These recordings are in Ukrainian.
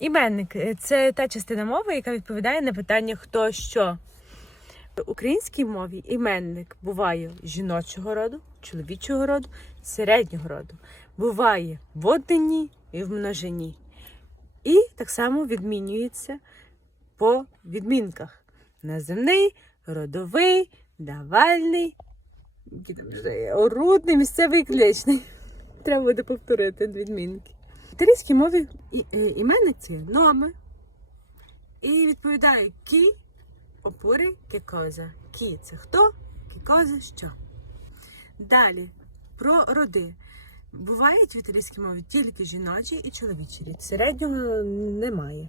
Іменник е, це та частина мови, яка відповідає на питання хто що. В українській мові іменник буває жіночого роду, чоловічого роду, середнього роду. Буває в однині і в множині. І так само відмінюється по відмінках: наземний, родовий, давальний, орудний, місцевий клячний. Треба буде повторити відмінки. Італійській мові е, іменниці номи. І відповідає кі, опори, кекоза. Кі це хто, кекоза що. Далі про роди. Бувають в італійській мові тільки жіночі і чоловічі рід. Середнього немає.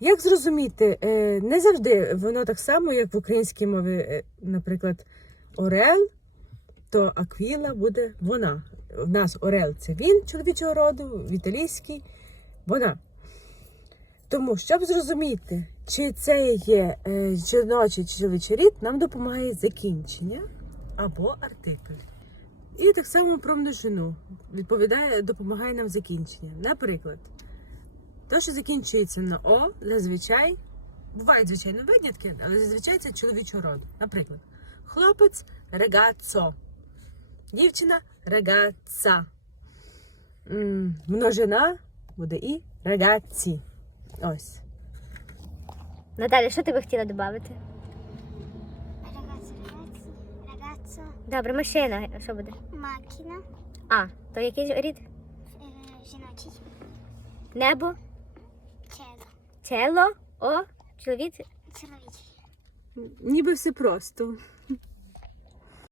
Як зрозуміти, Е, не завжди воно так само, як в українській мові, е, наприклад, орел, то аквіла буде вона. В нас орел це він чоловічого роду, в італійській вона. Тому, щоб зрозуміти, чи це є е, жіночий чи чоловічий рід, нам допомагає закінчення або артикль. І так само про множину відповідає, допомагає нам закінчення. Наприклад, те, що закінчується на О, зазвичай бувають, звичайно, винятки, але зазвичай це чоловічого роду. Наприклад, хлопець регацо, дівчина регаца. Множина буде і регаці. Ось. Наталя, що ти би хотіла додати? Ragazzo, Добре, машина. Що буде? macchina, А, то який рід? eh, жіночий, Небо, cielo, чело, о, чоловік. чоловічий. Ніби все просто.